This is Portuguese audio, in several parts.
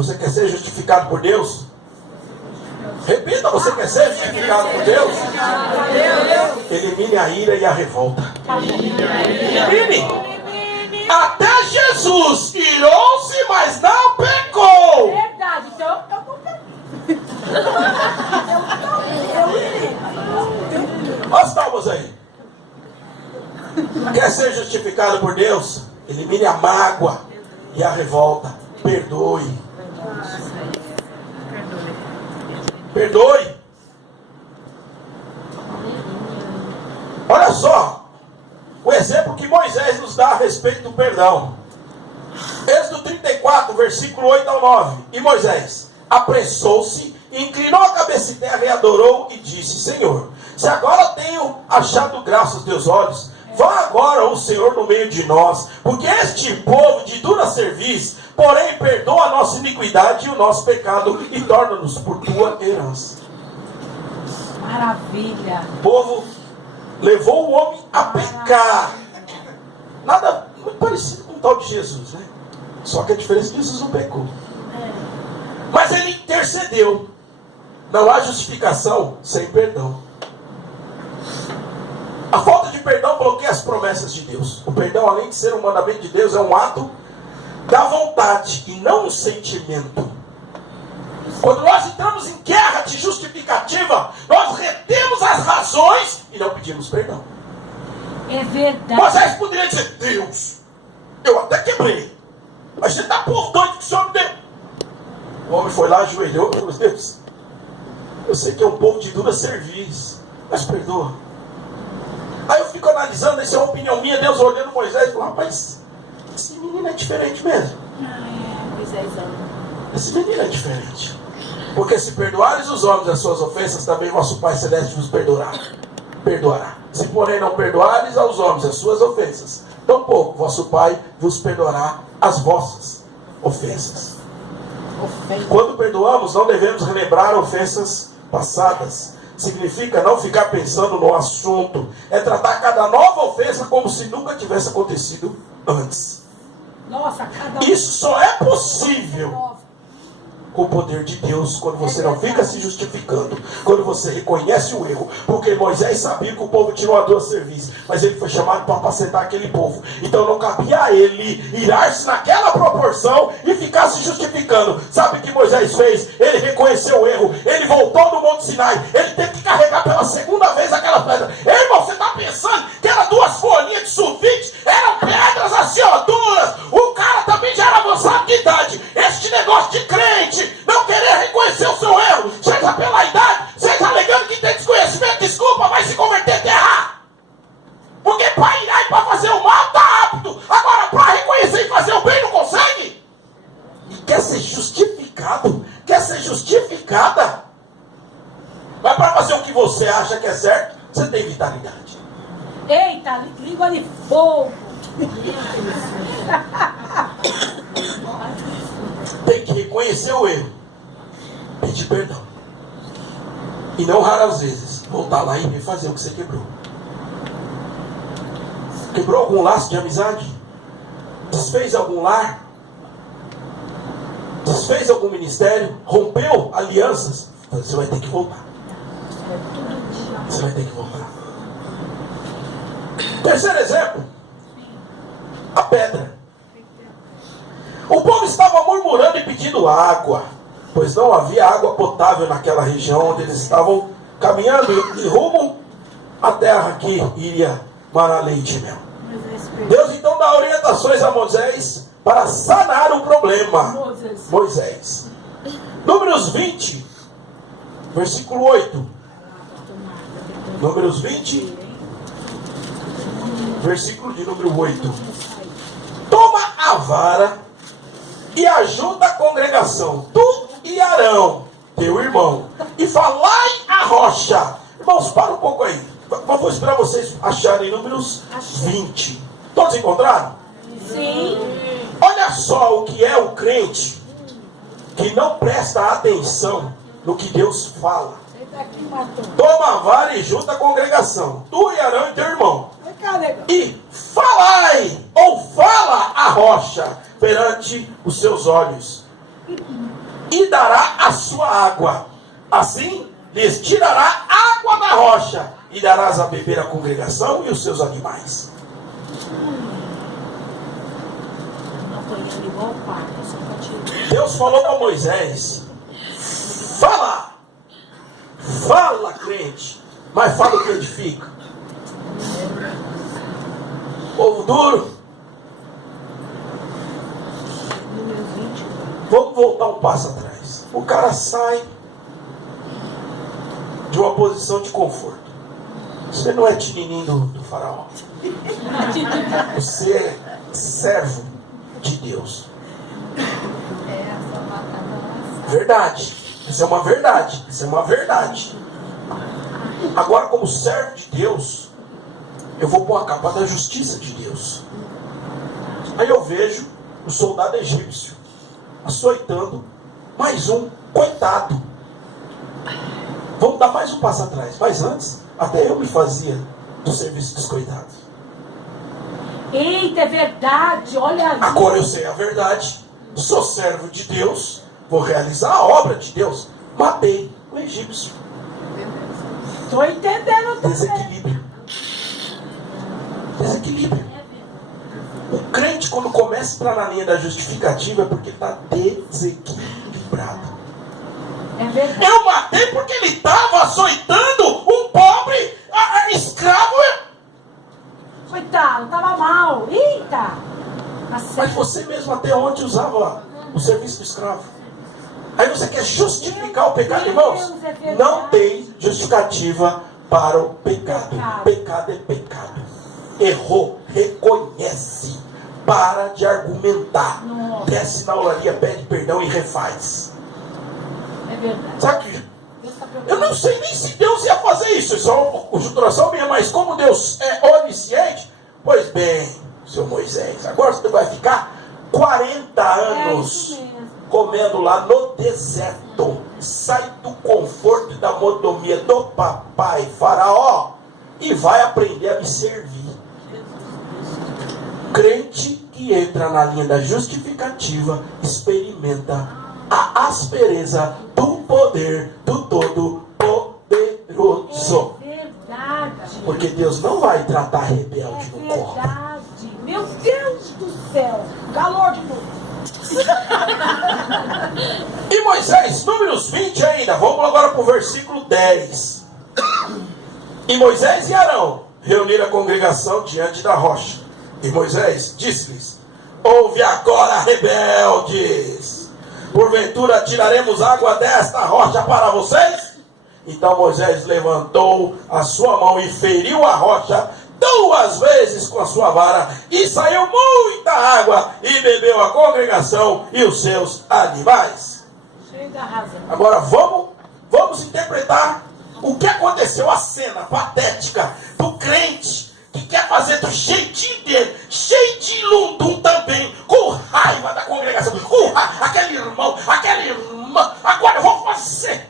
Você quer ser justificado por Deus? Repita, você quer ser justificado por Deus? Elimine a ira e a revolta. Elimine. Até Jesus irou-se, mas não pecou. Verdade, então eu não Olha os salmos aí. Quer ser justificado por Deus? Elimine a mágoa e a revolta. Perdoe. Perdoe. Olha só o exemplo que Moisés nos dá a respeito do perdão. Êxodo 34, versículo 8 ao 9. E Moisés apressou-se, inclinou a cabeça em terra e adorou e disse: Senhor, se agora tenho achado graça aos teus olhos, vá agora o Senhor no meio de nós, porque este povo de dura cerviz, porém perdoa a nossa iniquidade e o nosso pecado e torna-nos por tua herança. Maravilha. O povo levou o homem a pecar. Nada muito parecido com o tal de Jesus, né? Só que a diferença é que Jesus não pecou. Mas ele intercedeu. Não há justificação sem perdão. A falta de perdão bloqueia as promessas de Deus. O perdão, além de ser um mandamento de Deus, é um ato da vontade e não um sentimento. Quando nós entramos em guerra de justificativa, nós retemos as razões e não pedimos perdão. É verdade. Moisés poderia dizer: Deus, eu até quebrei, mas você está povo doido que o Senhor me deu. O homem foi lá, ajoelhou: meu Deus, eu sei que é um povo de dura cerviz, mas perdoa. Aí eu fico analisando, essa é uma opinião minha, Deus olhando Moisés e falou: rapaz, esse menino é diferente mesmo. Esse menino é diferente. Porque se perdoares os homens as suas ofensas, também vosso Pai Celeste vos perdoará. Se porém não perdoares aos homens as suas ofensas, tampouco vosso Pai vos perdoará as vossas ofensas. Quando perdoamos, não devemos relembrar ofensas passadas. Significa não ficar pensando no assunto. É tratar cada nova ofensa como se nunca tivesse acontecido antes. Nossa, Isso só é possível com o poder de Deus, quando você não fica se justificando, quando você reconhece o erro. Porque Moisés sabia que o povo tirou a dor serviço, mas ele foi chamado para apacentar aquele povo. Então não cabia a ele irar-se naquela proporção e ficar se justificando. Sabe o que Moisés fez? Ele reconheceu o erro, ele voltou no Monte Sinai, ele teve que carregar pela segunda vez aquela pedra. Ei, irmão, você está pensando que eram duas folhinhas de sulfite? Eram pedras assim, ó, duras. O cara também já era avançado de idade. Este negócio de crente não querer reconhecer o seu erro, seja pela idade, seja alegando que tem desconhecimento, desculpa, vai se converter até errar. Porque para irar e para fazer o mal está apto. Agora para reconhecer e fazer o bem não consegue. E quer ser justificado, quer ser justificada. Mas para fazer o que você acha que é certo, você tem vitalidade. Eita, língua de fogo. Tem que reconhecer o erro, pedir perdão, e não raras vezes voltar lá e refazer o que você quebrou. Quebrou algum laço de amizade? Desfez algum lar? Desfez algum ministério? Rompeu alianças? Você vai ter que voltar. Você vai ter que voltar. Terceiro exemplo, a pedra. O povo estava murmurando e pedindo água, pois não havia água potável naquela região onde eles estavam caminhando em rumo à terra que iria manar leite e mel. Deus então dá orientações a Moisés para sanar o problema. Moisés. Números 20, versículo 8. Números 20, versículo de número 8. Toma a vara e ajuda a congregação, tu e Arão, teu irmão, e falai a rocha. Irmãos, para um pouco aí. Vou esperar vocês acharem Números 20. Todos encontraram? Sim. Olha só o que é o crente que não presta atenção no que Deus fala. Toma a vara e junta a congregação, tu e Arão e teu irmão, e falai, ou fala a rocha perante os seus olhos. e dará a sua água. Assim lhes tirará água da rocha e darás a beber a congregação e os seus animais. Deus falou para Moisés: fala, fala, crente, mas fala o que edifica. Povo duro. Vamos voltar um passo atrás. O cara sai de uma posição de conforto. Você não é tinininho do faraó. Você é servo de Deus. Verdade. Isso é uma verdade. Isso é uma verdade. Agora, como servo de Deus, eu vou pôr a capa da justiça de Deus. Aí eu vejo o soldado egípcio açoitando mais um coitado. Vamos dar mais um passo atrás. Mas antes, até eu me fazia do serviço dos coitados. Eita, é verdade. Olha ali. Agora eu sei a verdade. Sou servo de Deus. Vou realizar a obra de Deus. Matei o egípcio. Estou entendendo também. Desequilíbrio. Desequilíbrio. O crente, quando começa a entrar na linha da justificativa, é porque ele está desequilibrado. É verdade. Eu matei porque ele estava açoitando um pobre escravo. Coitado, estava mal. Eita. Mas você mesmo até ontem usava o serviço do escravo. Aí você quer justificar o pecado, irmãos? Não tem justificativa para o pecado. Pecado é pecado. Errou, reconhece. Para de argumentar. Desce na olaria, pede perdão e refaz. É verdade. Sabe que eu não sei nem se Deus ia fazer isso. Isso é uma conjuração minha, mas como Deus é onisciente, pois bem, seu Moisés, agora você vai ficar 40 anos comendo lá no deserto. Sai do conforto e da monomia do papai faraó e vai aprender a me servir. Crente que entra na linha da justificativa experimenta a aspereza do poder do Todo-Poderoso. É verdade. Porque Deus não vai tratar rebelde no corpo. É verdade. Meu Deus do céu. Calor de novo. E Moisés, números 20 ainda. Vamos agora para o versículo 10. E Moisés e Arão reuniram a congregação diante da rocha. E Moisés disse-lhes: ouve agora, rebeldes, porventura tiraremos água desta rocha para vocês? Então Moisés levantou a sua mão e feriu a rocha 2 vezes com a sua vara, e saiu muita água, e bebeu a congregação e os seus animais. Cheio da razão. Agora vamos interpretar o que aconteceu, a cena patética do crente que quer fazer do jeitinho dele, cheio de lundum também, com raiva da congregação, com raiva, aquele irmão, aquela irmã, agora eu vou fazer.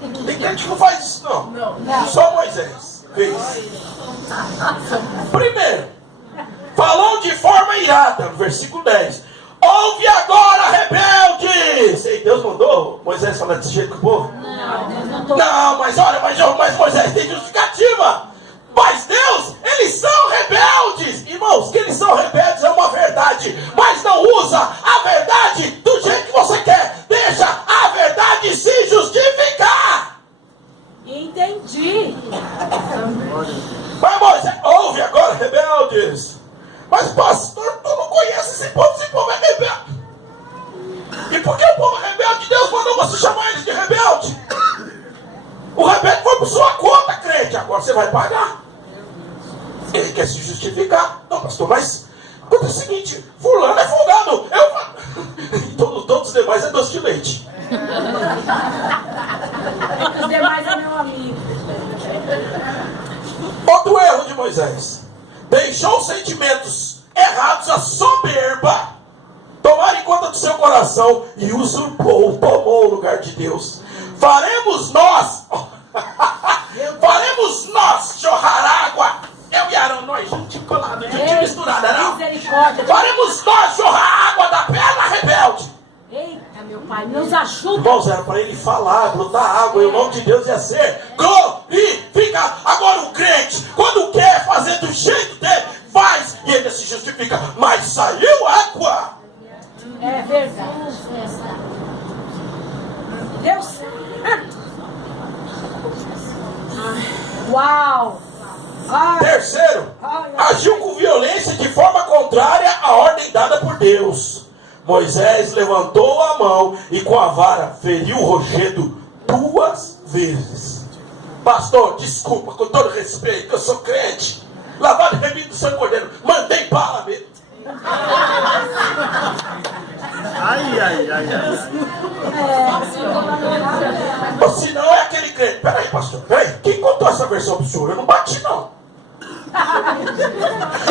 Tem crente que não faz isso não. Só Moisés fez. Primeiro, falou de forma irada, no versículo 10. Ouve agora, rebeldes! E Deus mandou Moisés falar desse jeito com o povo? Não, mas olha, mas Moisés tem justificativa. Mas Deus, eles são rebeldes. Irmãos, que eles são rebeldes é uma verdade. Mas não usa a verdade do jeito que você quer. Deixa a verdade se justificar. Entendi. Mas Moisés, ouve agora, rebeldes. Mas pastor, tu não conhece esse povo é rebelde. E por que o povo é rebelde? Deus mandou você chamar eles de rebelde. O rebelde foi por sua conta, crente. Agora você vai pagar. Ele quer se justificar. Não, pastor, mas acontece o seguinte: fulano é folgado. Todos os demais é doce de leite. Os demais é meu amigo. Outro erro de Moisés: deixou os sentimentos errados, a soberba, tomar em conta do seu coração e usurpou, tomou o lugar de Deus. Faremos nós jorrar água. Eu e Arão, nós juntos colados, juntos misturados, não? Misericórdia. Faremos nós jorrar água da pedra rebelde. Eita. Nos ajuda. Irmãos, era para ele falar, brotar água, e o nome de Deus ia ser glorificado. Agora o crente, quando quer fazer do jeito dele, faz, e ele se justifica. Mas saiu água. É verdade. Deus. Uau. Ai. Terceiro, agiu com violência de forma contrária à ordem dada por Deus. Moisés levantou a mão e com a vara feriu o rochedo 2 vezes. Pastor, desculpa, com todo respeito, eu sou crente. Lavado e remido do sangue cordeiro. Mandei bala mesmo. Ai. Ou se não é aquele crente. Peraí, pastor, peraí. Quem contou essa versão pro senhor? Eu não bati, não.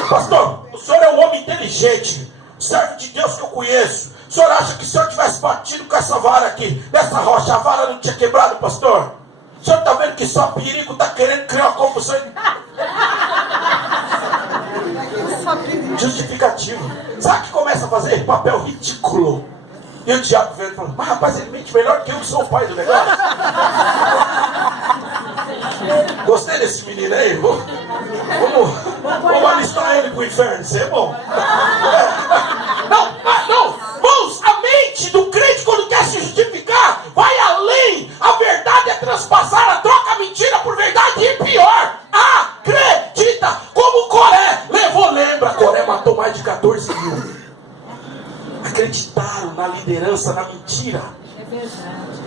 Pastor, o senhor é um homem inteligente, servo de Deus que eu conheço. O senhor acha que se eu tivesse batido com essa vara aqui, nessa rocha, a vara não tinha quebrado, pastor? O senhor está vendo que só perigo está querendo criar uma confusão? Justificativo. Sabe o que começa a fazer? Papel ridículo. E o diabo vem e fala: mas rapaz, ele mente melhor que eu sou o pai do negócio. Gostei desse menino aí. Vamos alistar ele pro inferno. Isso é bom. Não. Irmãos, a mente do crente, quando quer se justificar, vai além. A verdade é transpassada. Troca a mentira por verdade e pior. Acredita. Como Coré levou, lembra? Coré matou mais de 14 mil. Acreditaram na liderança, na mentira. É verdade.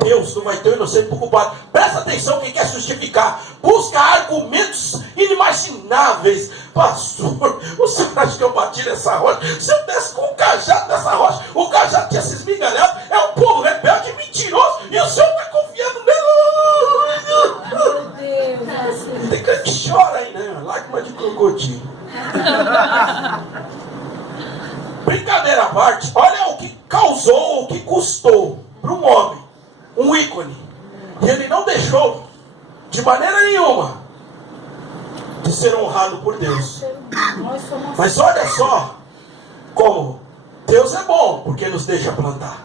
Deus não vai ter o inocente por culpado. Presta atenção quem quer justificar. Busca argumentos inimagináveis. Pastor, o senhor acha que eu bati nessa rocha? Se eu desse com um cajado nessa rocha, o cajado tinha se esmigalhado. É um povo rebelde e mentiroso. E o senhor está confiando nele. Meu Deus. Tem crente que chora aí, né? Lágrima de crocodilo. Brincadeira à parte, olha o que causou, o que custou para um homem, um ícone. E ele não deixou, de maneira nenhuma, de ser honrado por Deus. Mas olha só como Deus é bom, porque nos deixa plantar.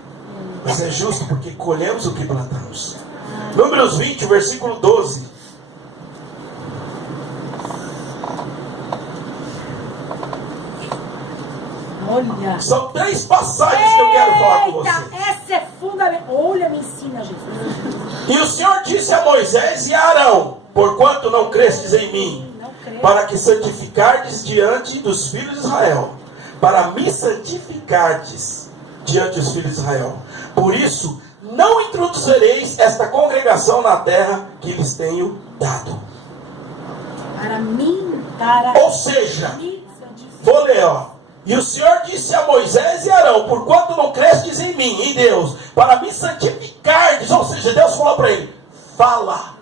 Mas é justo porque colhemos o que plantamos. Números 20, versículo 12. Olha. São 3 passagens que eu quero falar com você. Essa é fundamental. Olha, me ensina, Jesus. E o Senhor disse a Moisés e a Arão: porquanto não crestes em mim, para que santificardes diante dos filhos de Israel, para me santificardes diante dos filhos de Israel. Por isso, não introduzireis esta congregação na terra que lhes tenho dado. Para mim, para Ou seja, vou ler, ó. E o Senhor disse a Moisés e Arão: porquanto não crestes em mim, em Deus, para me santificardes. Ou seja, Deus falou para ele: fala.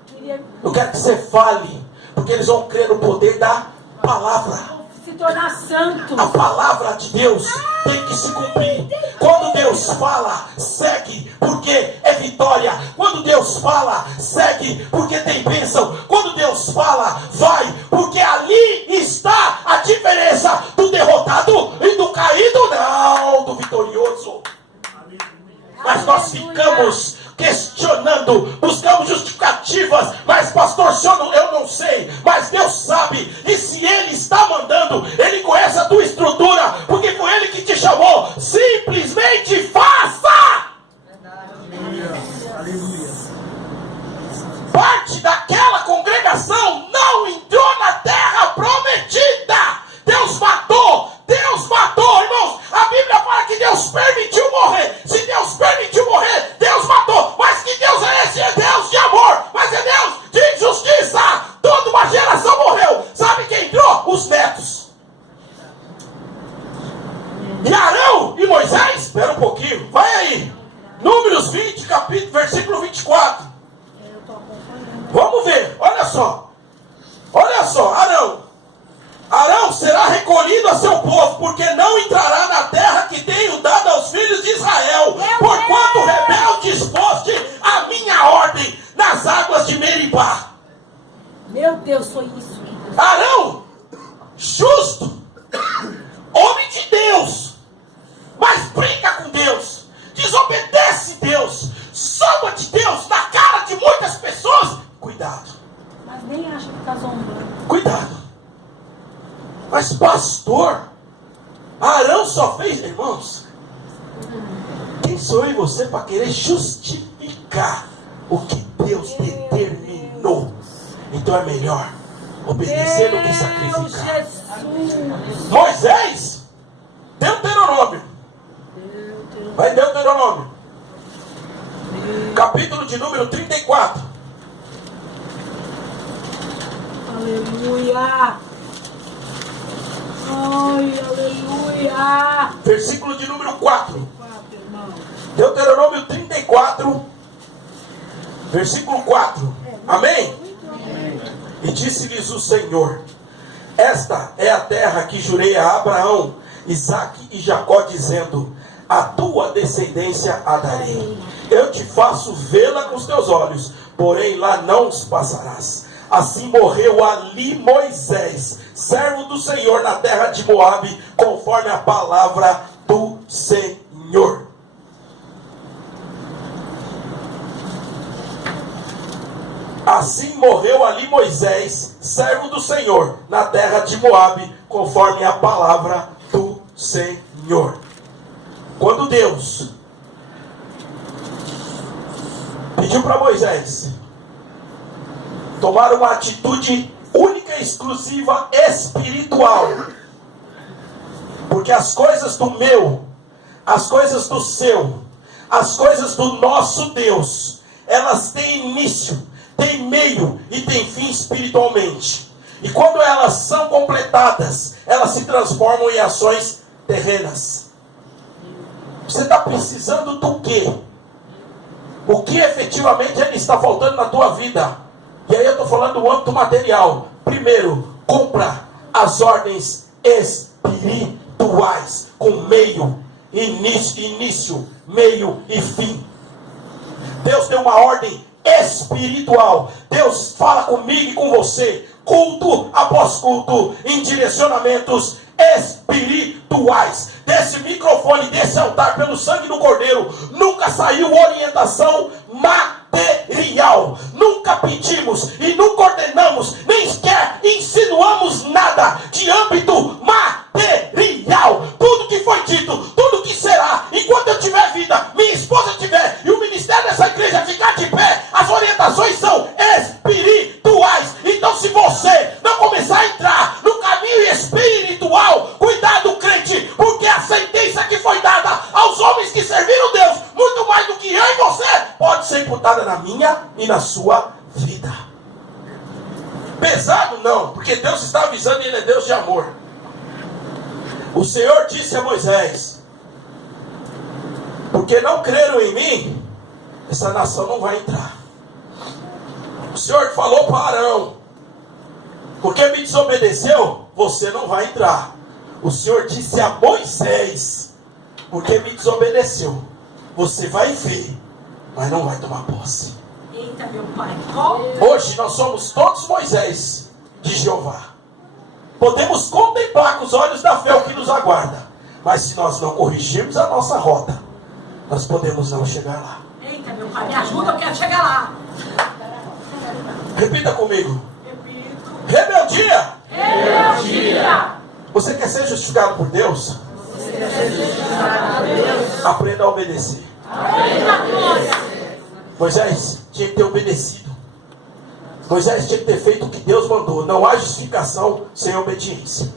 Eu quero que você fale, porque eles vão crer no poder da palavra. Se tornar santo. A palavra de Deus tem que se cumprir. Quando Deus fala, segue, porque é vitória. Quando Deus fala, segue, porque tem bênção. Quando Deus fala, vai, porque ali está a diferença do derrotado e do caído, não do vitorioso. Mas nós ficamos questionando, buscamos justificativas, mas pastor, eu não sei, mas Deus sabe, e se Ele está mandando, Ele conhece a tua estrutura, porque foi Ele que te chamou. Simplesmente faça! Aleluia. Parte daquela congregação não entrou na terra prometida. Deus matou, irmãos. A Bíblia fala que Deus permitiu morrer. Se Deus permitiu morrer, Deus matou. Mas que Deus é esse? É Deus de amor, mas é Deus de justiça. Toda uma geração morreu. Sabe quem entrou? Os netos. E Arão e Moisés Mas pastor, Arão só fez, irmãos, quem sou eu e você para querer justificar o que Deus determinou? Então é melhor obedecer do que sacrificar. Moisés, Deuteronômio, vai Deuteronômio, capítulo de número 34. Aleluia. Ai, aleluia. Versículo de número 4. Deuteronômio 34, versículo 4. Amém? E disse-lhes o Senhor: esta é a terra que jurei a Abraão, Isaque e Jacó, dizendo: a tua descendência a darei. Eu te faço vê-la com os teus olhos, porém lá não os passarás. Assim morreu ali Moisés, servo do Senhor, na terra de Moabe, conforme a palavra do Senhor. Assim morreu ali Moisés, servo do Senhor, na terra de Moabe, conforme a palavra do Senhor. Quando Deus pediu para Moisés tomar uma atitude única e exclusiva espiritual, porque as coisas do meu, as coisas do seu, as coisas do nosso Deus, elas têm início, têm meio e têm fim espiritualmente. E quando elas são completadas, elas se transformam em ações terrenas. Você está precisando do quê? O que efetivamente ele está faltando na tua vida? E aí eu estou falando do âmbito material. Primeiro, cumpra as ordens espirituais, com meio, início, meio e fim. Deus deu uma ordem espiritual. Deus fala comigo e com você, culto após culto, em direcionamentos espirituais. Desse microfone, desse altar, pelo sangue do Cordeiro, nunca saiu orientação material. Nunca pedimos e nunca ordenamos, nem sequer insinuamos nada de âmbito material. Tudo que foi dito, tudo que será, enquanto eu tiver vida, minha esposa tiver e o ministério dessa igreja ficar de pé, as orientações são espirituais. Então, se você não começar a entrar no caminho espiritual, cuidado, crente, porque a sentença que foi dada aos homens que serviram Deus, muito mais do que eu e você, pode ser imputada na minha e na sua vida. Pesado não, porque Deus está avisando e Ele é Deus de amor. O Senhor disse a Moisés: porque não creram em mim, essa nação não vai entrar. O Senhor falou para Arão: porque me desobedeceu, você não vai entrar. O Senhor disse a Moisés: porque me desobedeceu, você vai ver, mas não vai tomar posse. Eita, meu pai. Hoje nós somos todos Moisés de Jeová. Podemos contemplar com os olhos da fé o que nos aguarda, mas se nós não corrigirmos a nossa rota, nós podemos não chegar lá. Eita, meu pai, me ajuda, eu quero chegar lá. Repita comigo. Repito. Rebeldia. Rebeldia. Você quer ser justificado por Deus? Você quer ser justificado por Deus? Aprenda a obedecer. Eita, glória. Moisés tinha que ter obedecido. Moisés tinha que ter feito o que Deus mandou. Não há justificação sem obediência.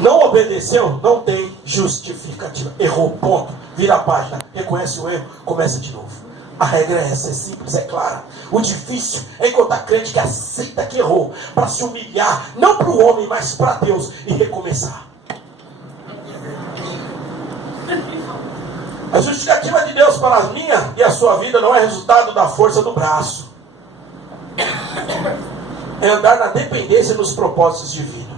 Não obedeceu, não tem justificativa. Errou, ponto. Vira a página, reconhece o erro, começa de novo. A regra é essa, é simples, é clara. O difícil é encontrar crente que aceita que errou, para se humilhar, não para o homem, mas para Deus, e recomeçar. A justificativa de Deus para a minha e a sua vida não é resultado da força do braço. É andar na dependência dos propósitos divinos.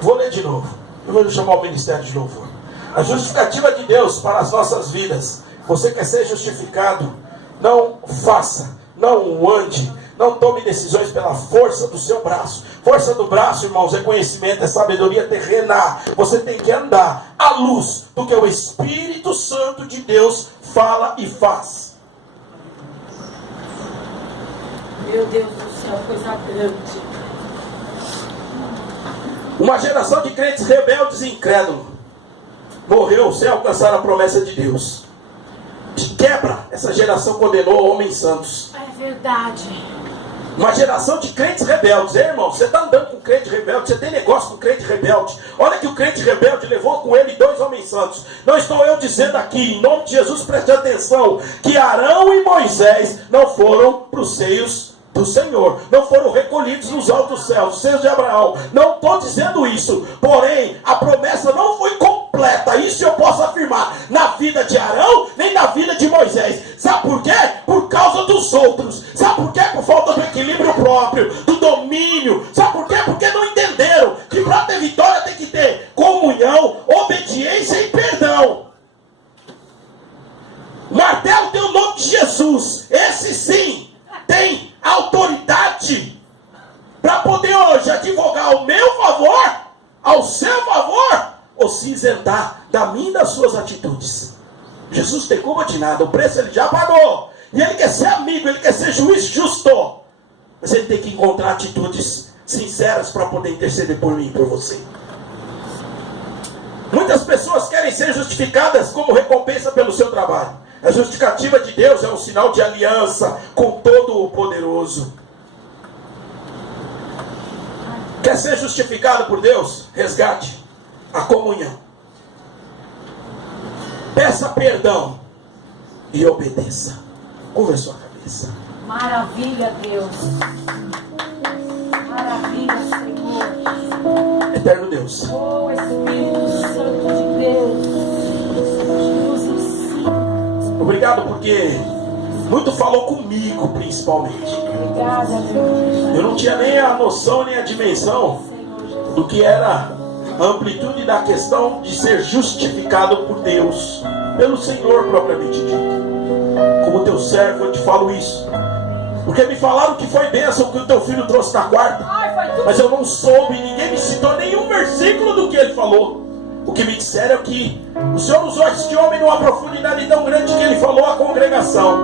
Vou ler de novo. Eu vou chamar o ministério de louvor. A justificativa de Deus para as nossas vidas. Você quer ser justificado? Não faça, não ande, não tome decisões pela força do seu braço. Força do braço, irmãos, é conhecimento, é sabedoria terrena. Você tem que andar à luz do que o Espírito Santo de Deus fala e faz. Meu Deus do céu, coisa grande. Uma geração de crentes rebeldes e incrédulos morreu sem alcançar a promessa de Deus. De quebra, essa geração condenou homens santos. É verdade. Uma geração de crentes rebeldes. Irmão, você está andando com crente rebelde, você tem negócio com crente rebelde. Olha que o crente rebelde levou com ele 2 homens santos. Não estou eu dizendo aqui, em nome de Jesus, preste atenção, que Arão e Moisés não foram para os seios do Senhor, não foram recolhidos nos altos céus, os seios de Abraão. Não estou dizendo isso, porém a promessa não foi completa, isso eu posso afirmar, na vida de Arão nem na vida de Moisés. Sabe por quê? Por causa dos outros. Sabe por quê? Por falta do equilíbrio próprio, do domínio. Sabe por quê? Porque não entenderam que para ter vitória tem que ter comunhão, obediência e perdão. O martelo tem o nome de Jesus. Esse sim tem autoridade para poder hoje advogar ao meu favor, ao seu favor, ou se isentar da minha e das suas atitudes. Jesus tem culpa de nada, o preço ele já pagou, e ele quer ser amigo, ele quer ser juiz justo, mas ele tem que encontrar atitudes sinceras para poder interceder por mim e por você. Muitas pessoas querem ser justificadas como recompensa pelo seu trabalho. A justificativa de Deus é um sinal de aliança com todo o poderoso. Quer ser justificado por Deus? Resgate a comunhão. Peça perdão e obedeça. Curva a sua cabeça. Maravilha, Deus. Maravilha, Senhor. Eterno Deus. Oh, Espírito Santo de Deus. Nos ensina. Obrigado porque muito falou comigo, principalmente. Obrigada, Deus. Eu não tinha nem a noção, nem a dimensão do que era a amplitude da questão de ser justificado por Deus, pelo Senhor propriamente dito. Como teu servo eu te falo isso, porque me falaram que foi bênção que o teu filho trouxe na quarta, mas eu não soube, ninguém me citou nenhum versículo do que ele falou. O que me disseram é que o Senhor usou este homem numa profundidade tão grande que ele falou à congregação,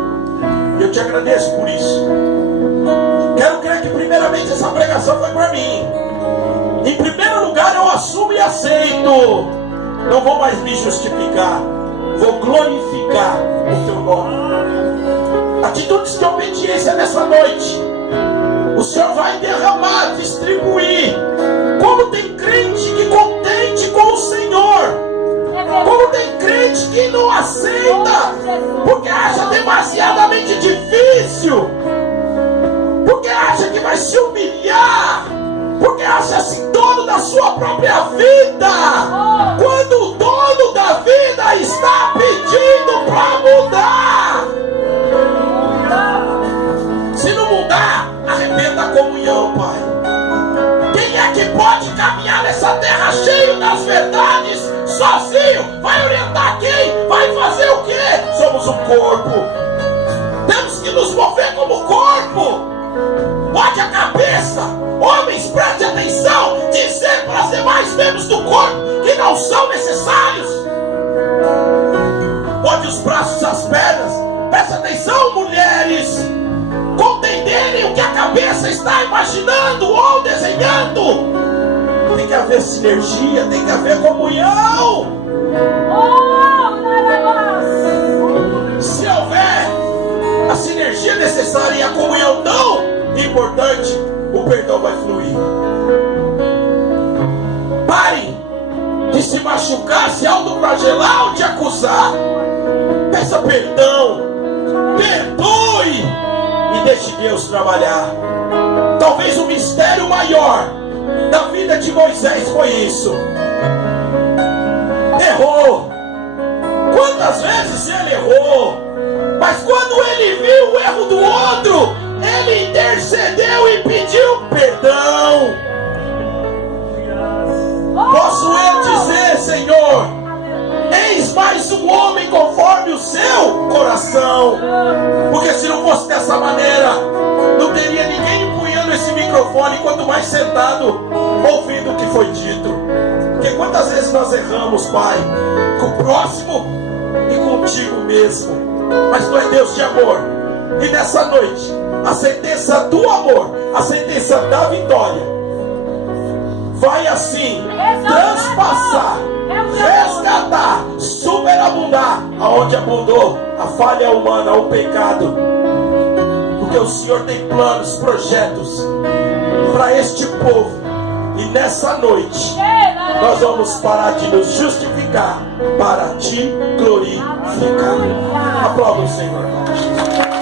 e eu te agradeço por isso. Quero crer que primeiramente essa pregação foi para mim. Em primeiro lugar eu assumo e aceito. Não vou mais me justificar, vou glorificar o teu nome. Atitudes de obediência nessa noite o Senhor vai derramar, distribuir. Como tem crente que contente com o Senhor, como tem crente que não aceita porque acha demasiadamente difícil, porque acha que vai se humilhar, porque acha-se dono da sua própria vida, quando o dono da vida está pedindo para mudar. Se não mudar, arrebenta a comunhão, Pai. Quem é que pode caminhar nessa terra cheio das verdades, sozinho? Vai orientar quem? Vai fazer o quê? Somos um corpo, temos que nos mover como corpo. Pode a cabeça, homens, preste atenção, dizer para os demais membros do corpo que não são necessários. Pode os braços, as pernas, preste atenção, mulheres, compreenderem o que a cabeça está imaginando ou desenhando. Tem que haver sinergia, tem que haver comunhão. Se houver a sinergia necessária e a comunhão não importante, o perdão vai fluir. Parem de se machucar, se autoflagelar ou de acusar. Peça perdão, perdoe e deixe Deus trabalhar. Talvez o mistério maior da vida de Moisés foi isso. Errou. Quantas vezes ele errou? Mas quando ele viu o erro do outro, ele intercedeu e pediu perdão. Posso eu dizer, Senhor, eis mais um homem conforme o seu coração. Porque se não fosse dessa maneira, não teria ninguém empunhando esse microfone, quanto mais sentado, ouvindo o que foi dito. Porque quantas vezes nós erramos, Pai, com o próximo e contigo mesmo. Mas tu és Deus de amor. E nessa noite, a sentença do amor, a sentença da vitória, vai assim transpassar, resgatar, superabundar aonde abundou a falha humana, o pecado. Porque o Senhor tem planos, projetos para este povo. E nessa noite nós vamos parar de nos justificar para te glorificar. Aplauda o Senhor.